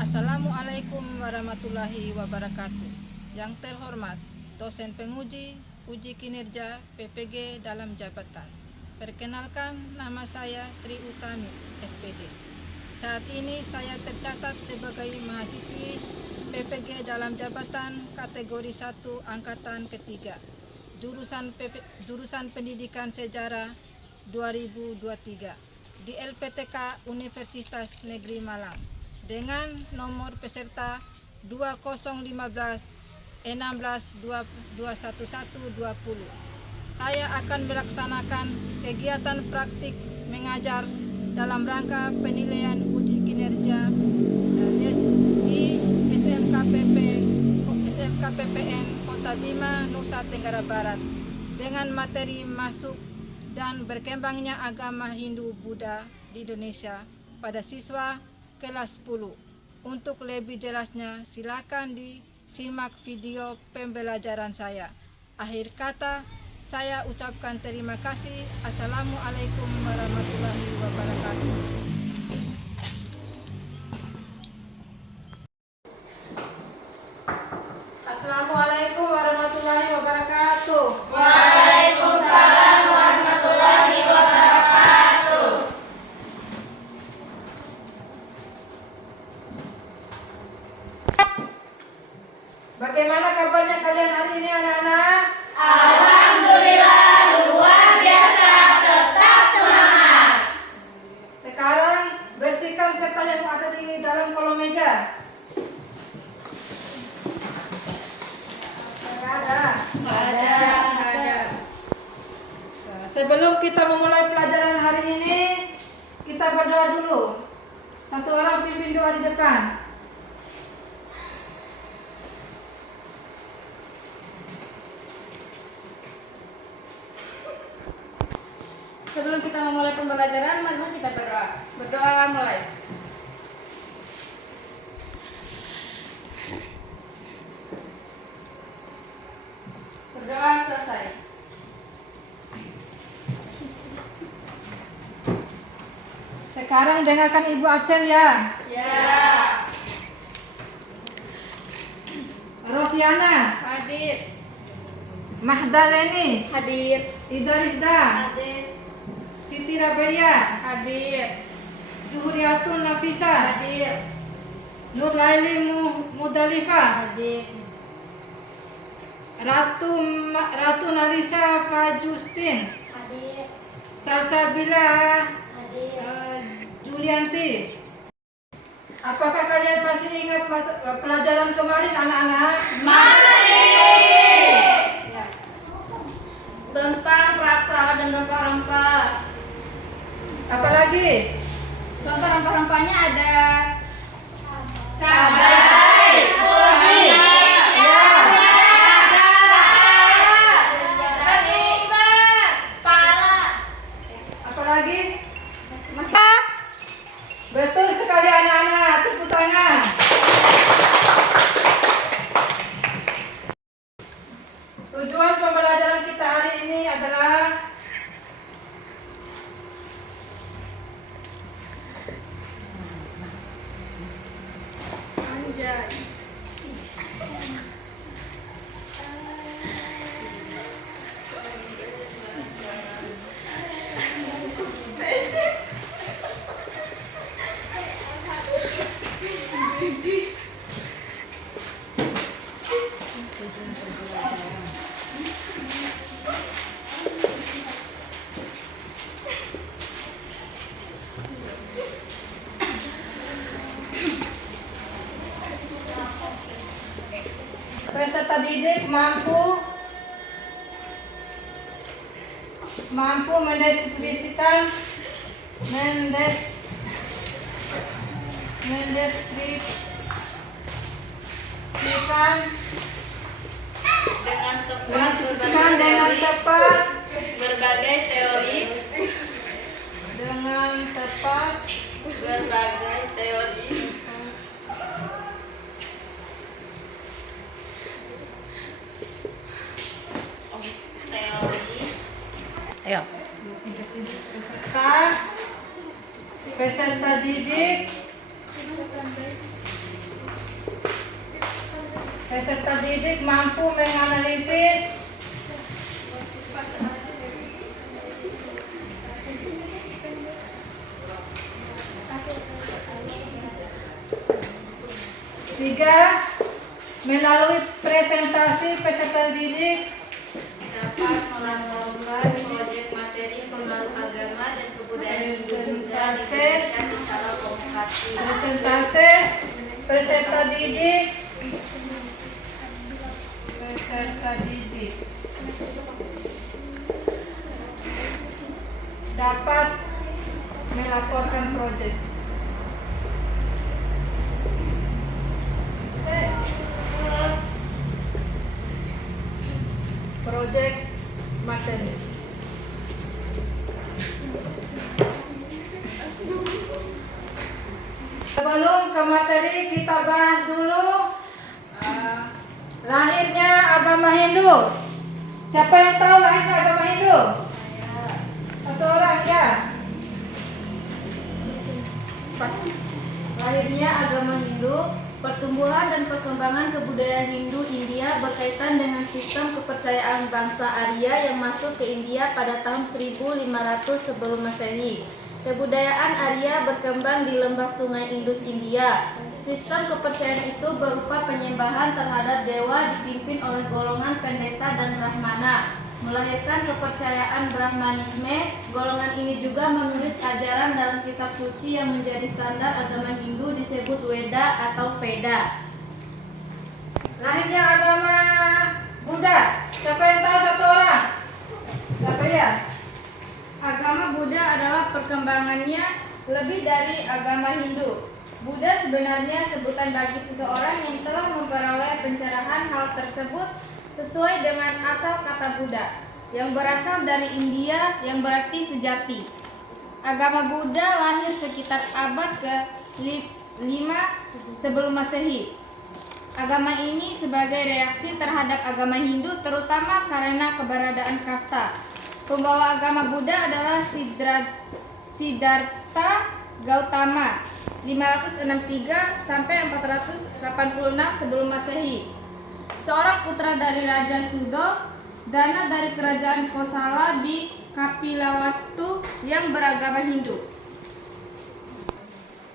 Assalamualaikum warahmatullahi wabarakatuh. Yang terhormat, dosen penguji uji kinerja PPG dalam jabatan. Perkenalkan, nama saya Sri Utami, SPD. Saat ini saya tercatat sebagai mahasiswi PPG dalam jabatan kategori 1 angkatan ketiga, jurusan Pendidikan Sejarah 2023 di LPTK Universitas Negeri Malang dengan nomor peserta 2016-16-21120. Saya akan melaksanakan kegiatan praktik mengajar dalam rangka penilaian uji kinerja di SMKPPN Kota Bima, Nusa Tenggara Barat dengan materi masuk dan berkembangnya agama Hindu-Buddha di Indonesia pada siswa kelas 10. Untuk lebih jelasnya silakan disimak video pembelajaran saya. Akhir kata, saya ucapkan terima kasih. Assalamualaikum warahmatullahi wabarakatuh. Assalamualaikum warahmatullahi wabarakatuh. Waalaikumsalam warahmatullahi wabarakatuh. Bagaimana kabarnya kalian hari ini anak-anak? Alhamdulillah luar biasa, tetap semangat. Sekarang bersihkan kertas yang ada di dalam kolom meja. Nggak ada. Sebelum kita memulai pelajaran hari ini, kita berdoa dulu. Satu orang pimpin doa di depan. Sebelum kita memulai pembelajaran, mari kita berdoa. Berdoa mulai. Berdoa selesai. Sekarang dengarkan ibu absen ya. Ya. Rosiana, Hadir. Mahdaleni, Hadir. Idarida, Hadir. Siti Rabaya, Hadir. Zuhriatun Nafisa, Hadir. Nur Laili Mudalifah, Hadir. Ratu Narisa Fajustin, Hadir. Salsabila Hadir. Julianti. Apakah kalian masih ingat pelajaran kemarin anak-anak? Masih. Ya. Tentang praksara dan rempah-rempah. Apalagi? Contoh rempah-rempahnya ada cabai, kunyit, ketumbar, pala. Apalagi? Betul sekali anak-anak, tepuk tangan. Tujuan pembelajaran kita hari ini adalah Anjay. peserta didik mampu mendeskripsikan dengan tepat berbagai teori Ayo. Peserta didik Peserta didik mampu menganalisis tiga, melalui presentasi peserta didik dapat melakukan proyek materi pengaruh agama dan kebudayaan Hindu Buddha di Indonesia secara komunikatif. presentasi peserta didik dapat melaporkan proyek. Proyek materi. Sebelum ke materi kita bahas dulu lahirnya agama Hindu. Siapa yang tahu lahirnya agama Hindu? Satu orang ya. Lahirnya agama Hindu, pertumbuhan dan perkembangan kebudayaan Hindu India berkaitan dengan sistem kepercayaan bangsa Arya yang masuk ke India pada tahun 1500 sebelum Masehi. Kebudayaan Arya berkembang di lembah sungai Indus India. Sistem kepercayaan itu berupa penyembahan terhadap dewa dipimpin oleh golongan pendeta dan brahmana, melahirkan kepercayaan Brahmanisme. Golongan ini juga menulis ajaran dalam kitab suci yang menjadi standar agama Hindu disebut Weda atau Veda. Lahirnya agama Buddha. Siapa yang tahu satu orang? Siapa ya? Agama Buddha adalah perkembangannya lebih dari agama Hindu. Buddha sebenarnya sebutan bagi seseorang yang telah memperoleh pencerahan. Hal tersebut sesuai dengan asal kata Buddha, yang berasal dari India yang berarti sejati. Agama Buddha lahir sekitar abad ke-5 sebelum Masehi. Agama ini sebagai reaksi terhadap agama Hindu, terutama karena keberadaan kasta. Pembawa agama Buddha adalah Siddhartha Gautama 563 sampai 486 sebelum Masehi. Seorang putra dari Raja Sudo, Dana dari kerajaan Kosala di Kapilawastu yang beragama Hindu.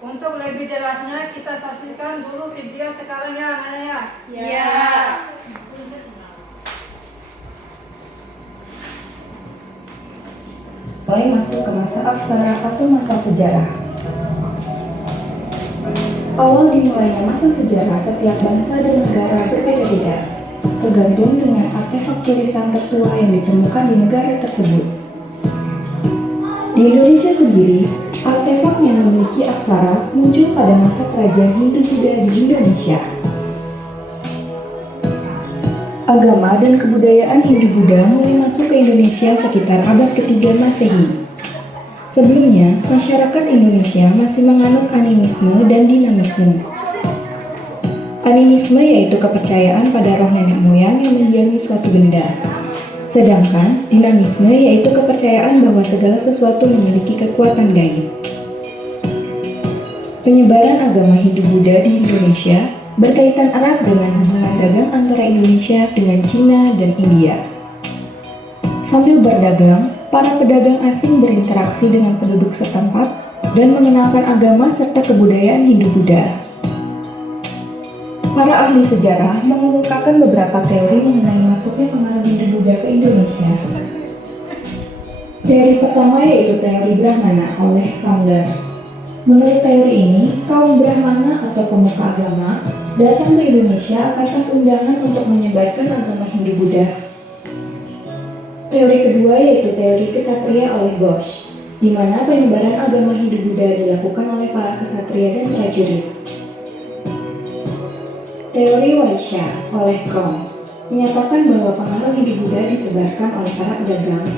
Untuk lebih jelasnya kita saksikan dulu video sekarang ya, Naya. Ya. Mulai masuk ke masa aksara atau masa sejarah. Awal dimulainya masa sejarah setiap bangsa dan negara berbeda-beda, tergantung dengan artefak tulisan tertua yang ditemukan di negara tersebut. Di Indonesia sendiri, artefak yang memiliki aksara muncul pada masa kerajaan Hindu-Buddha di Indonesia. Agama dan kebudayaan Hindu-Buddha mulai masuk ke Indonesia sekitar abad ketiga Masehi. Sebelumnya, masyarakat Indonesia masih menganut animisme dan dinamisme. Animisme yaitu kepercayaan pada roh nenek moyang yang mendiami suatu benda. Sedangkan dinamisme yaitu kepercayaan bahwa segala sesuatu memiliki kekuatan gaib. Penyebaran agama Hindu-Buddha di Indonesia berkaitan erat dengan hubungan dagang antara Indonesia dengan Cina dan India. Sambil berdagang, para pedagang asing berinteraksi dengan penduduk setempat dan mengenalkan agama serta kebudayaan Hindu-Buddha. Para ahli sejarah mengungkapkan beberapa teori mengenai masuknya pengaruh Hindu-Buddha ke Indonesia. Teori pertama yaitu teori Brahmana oleh Kangler. Menurut teori ini, kaum Brahmana atau pemuka agama datang ke Indonesia atas undangan untuk menyebarkan agama Hindu-Buddha. Teori kedua yaitu teori kesatria oleh Bosch, di mana penyebaran agama Hindu-Buddha dilakukan oleh para kesatria dan prajurit. Teori Vaishya oleh Krom menyatakan bahwa pengaruh Hindu-Buddha disebarkan oleh para pedagang.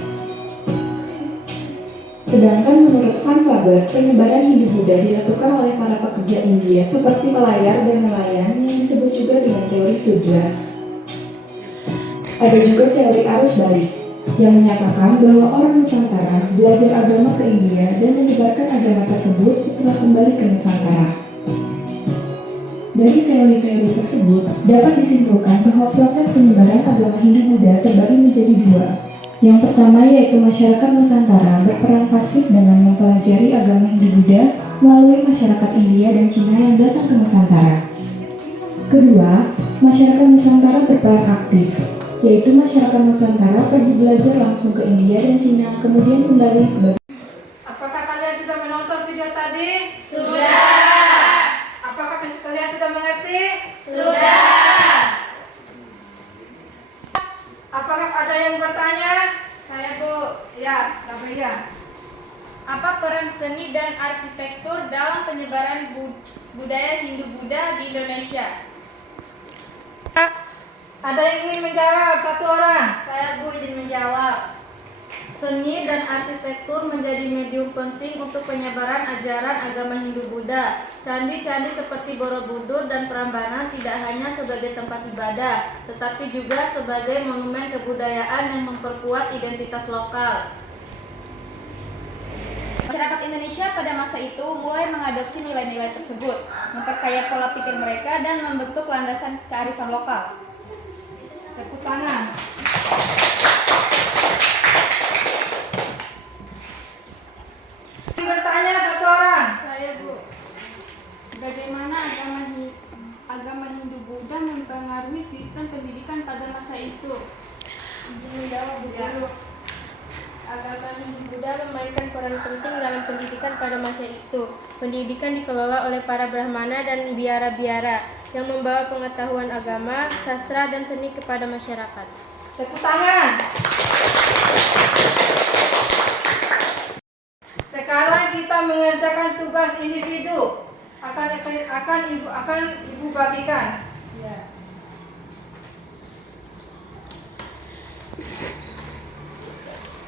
Sedangkan menurut Van Faber, penyebaran Hindu-Buddha dilakukan oleh para pekerja India seperti pelayar dan nelayan yang disebut juga dengan teori Sudra. Ada juga teori arus balik yang menyatakan bahwa orang Nusantara belajar agama ke India dan menyebarkan agama tersebut setelah kembali ke Nusantara. Dari teori-teori tersebut, dapat disimpulkan bahwa proses penyebaran agama Hindu-Buddha terbagi menjadi dua. Yang pertama yaitu masyarakat Nusantara berperan pasif dengan mempelajari agama Hindu-Buddha melalui masyarakat India dan Cina yang datang ke Nusantara. Kedua, masyarakat Nusantara berperan aktif, yaitu masyarakat Nusantara pergi belajar langsung ke India dan Cina, kemudian kembali sebagai. Apakah kalian sudah menonton video tadi? Sudah. Apakah kalian sudah mengerti? Sudah. Apakah ada yang bertanya? Saya, Bu. Ya, Rabia. Apa peran seni dan arsitektur dalam penyebaran budaya Hindu-Buddha di Indonesia? Ada yang ingin menjawab? Satu orang. Saya, Bu, izin menjawab. Seni dan arsitektur menjadi medium penting untuk penyebaran ajaran agama Hindu-Buddha. Candi-candi seperti Borobudur dan Prambanan tidak hanya sebagai tempat ibadah, tetapi juga sebagai monumen kebudayaan yang memperkuat identitas lokal. Masyarakat Indonesia pada masa itu mulai mengadopsi nilai-nilai tersebut, memperkaya pola pikir mereka dan membentuk landasan kearifan lokal. Tepuk tangan. Bertanya satu orang. Saya, Bu. Bagaimana agama Hindu-Buddha mempengaruhi sistem pendidikan pada masa itu? Izin menjawab, Bu Guru. Agama Hindu-Buddha memainkan peran penting dalam pendidikan pada masa itu. Pendidikan dikelola oleh para brahmana dan biara-biara yang membawa pengetahuan agama, sastra, dan seni kepada masyarakat. Tepuk tangan. Sekarang kita mengerjakan tugas individu. Akan ibu bagikan. Ya.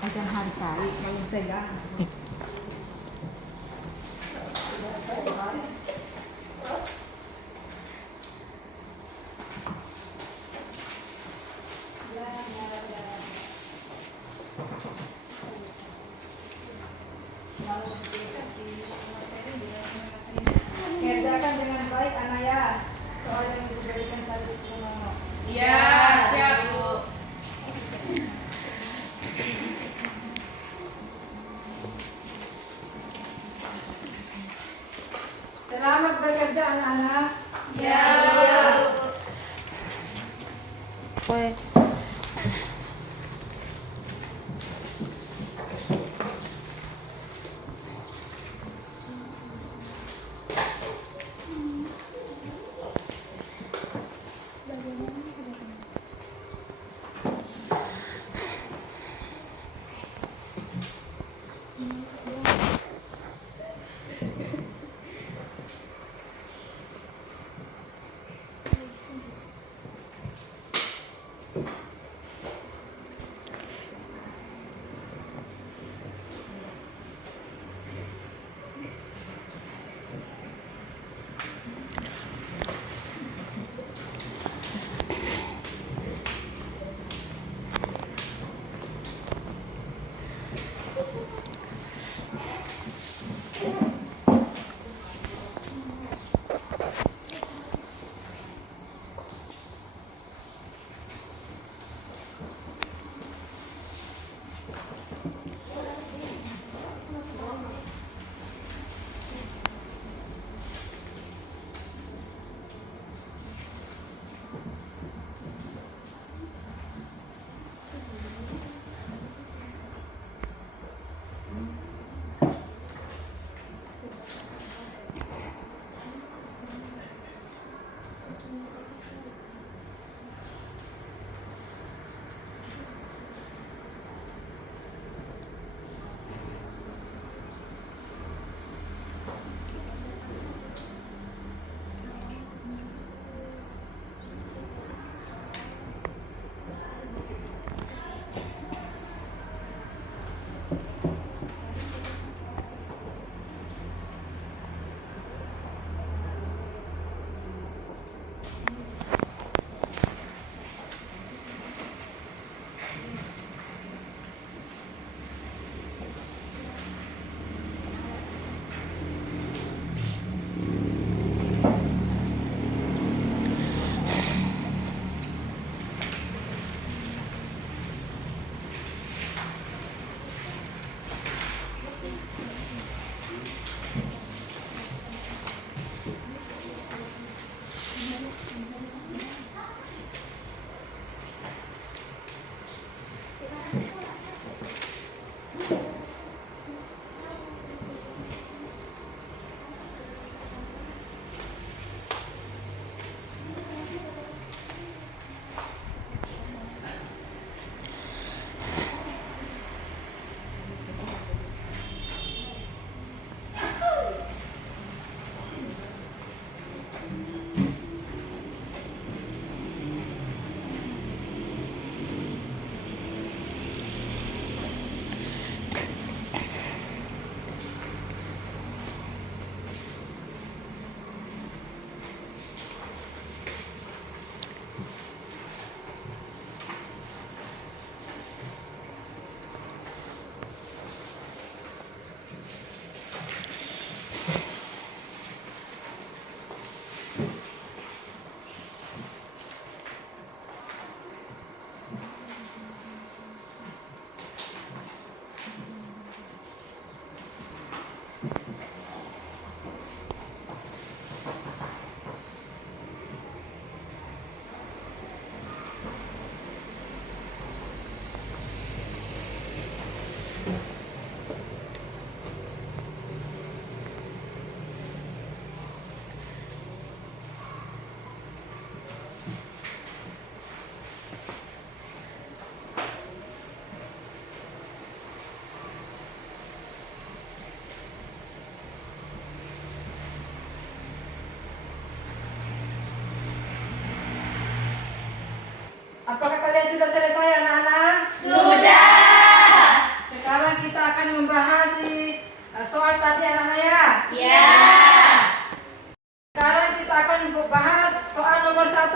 Akan hari-hari kalau tegang. Kerjakan dengan baik, Anaya. Soal yang diberikan tadi sebelum. Iya, siap, Bu. Selamat bekerja, anak-anak. Ya, Bu.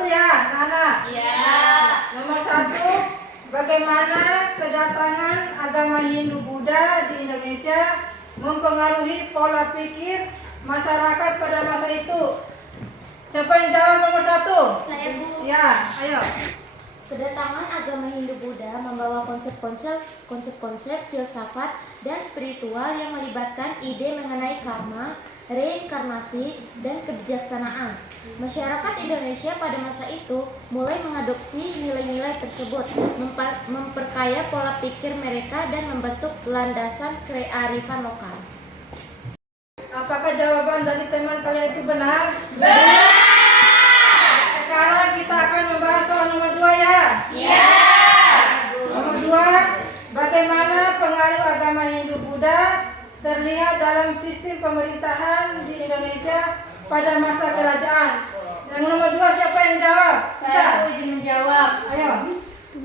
ya, anak. Ya. Nomor 1, bagaimana kedatangan agama Hindu Buddha di Indonesia mempengaruhi pola pikir masyarakat pada masa itu? Siapa yang jawab nomor 1? Saya, Bu. Ya, ayo. Kedatangan agama Hindu-Buddha membawa konsep-konsep filsafat dan spiritual yang melibatkan ide mengenai karma, reinkarnasi, dan kebijaksanaan. Masyarakat Indonesia pada masa itu mulai mengadopsi nilai-nilai tersebut, memperkaya pola pikir mereka dan membentuk landasan kearifan lokal. Apakah jawaban dari teman kalian itu benar? Benar! Sekarang kita akan membahas soal nomor 2 ya? Ya. Nomor 2, bagaimana pengaruh agama Hindu-Buddha terlihat dalam sistem pemerintahan di Indonesia pada masa kerajaan? Yang nomor 2 siapa yang jawab? Saya izin menjawab. Ayo.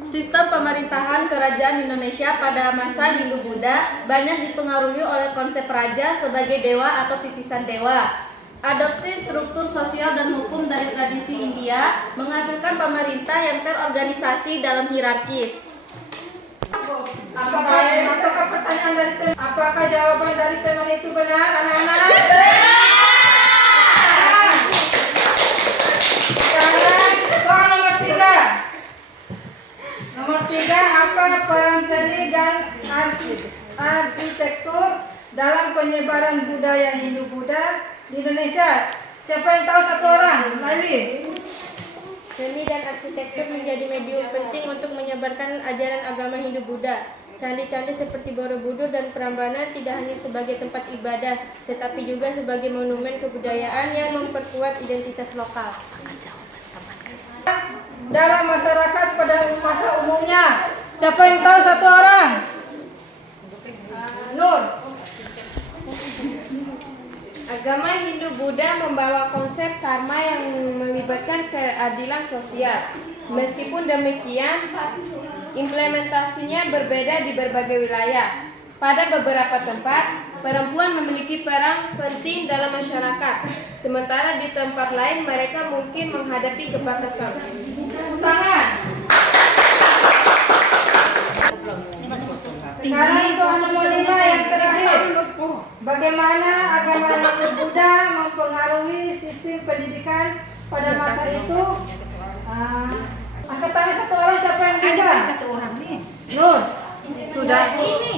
Sistem pemerintahan kerajaan Indonesia pada masa Hindu-Buddha banyak dipengaruhi oleh konsep raja sebagai dewa atau titisan dewa. Adopsi struktur sosial dan hukum dari tradisi India menghasilkan pemerintah yang terorganisasi dalam hierarkis. Apakah pertanyaan dari teman? Apakah jawaban dari teman itu benar, anak-anak? Sekarang soal nomor 3. Nomor 3, apa peran seni dan arsitektur dalam penyebaran budaya Hindu-Buddha di Indonesia? Siapa yang tahu satu orang? Laili. Seni dan arsitektur menjadi medium penting untuk menyebarkan ajaran agama Hindu-Buddha. Candi-candi seperti Borobudur dan Prambanan tidak hanya sebagai tempat ibadah, tetapi juga sebagai monumen kebudayaan yang memperkuat identitas lokal. Dalam masyarakat pada masa umumnya, siapa yang tahu satu orang? Nur. Agama Hindu-Buddha membawa konsep karma yang melibatkan keadilan sosial. Meskipun demikian, implementasinya berbeda di berbagai wilayah. Pada beberapa tempat, perempuan memiliki peran penting dalam masyarakat, sementara di tempat lain mereka mungkin menghadapi kebatasan. Tangan. Sekarang soal nomor 5 yang terakhir. Bagaimana agama Hindu-Buddha mempengaruhi sistem pendidikan pada masa itu? Angkat tangan satu orang, siapa yang bisa? Satu orang nih. Nur. Sudah ini.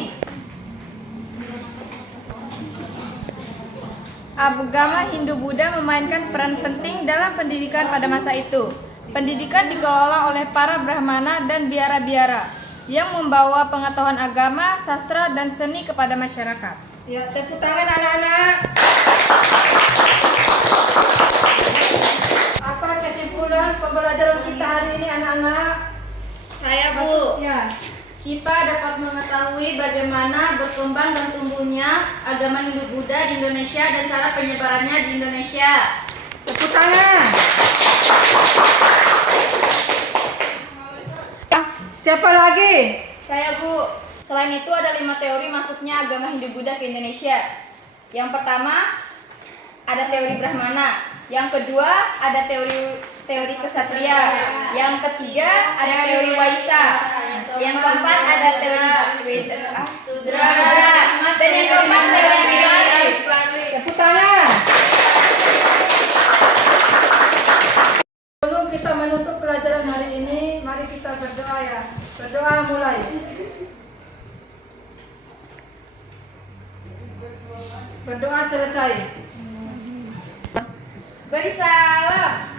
Agama Hindu-Buddha memainkan peran penting dalam pendidikan pada masa itu. Pendidikan dikelola oleh para brahmana dan biara-biara yang membawa pengetahuan agama, sastra, dan seni kepada masyarakat. Ya, tepuk tangan anak-anak. Apa kesimpulan pembelajaran kita hari ini anak-anak? Saya, Bu. Ya. Kita dapat mengetahui bagaimana berkembang dan tumbuhnya agama Hindu-Buddha di Indonesia dan cara penyebarannya di Indonesia. Tepuk tangan. Siapa lagi? Saya, Bu. Selain itu ada 5 teori masuknya agama Hindu-Buddha ke Indonesia. Yang pertama, ada teori Brahmana. Yang kedua, ada teori kesatria. Yang ketiga, ada teori Waisa. Yang keempat, ada teori Sudra. Dan yang keempat, teori Islami. Tepuk tangan. Sebelum kita menutup pelajaran hari ini, mari kita berdoa ya. Berdoa mulai. Berdoa selesai. Beri salam.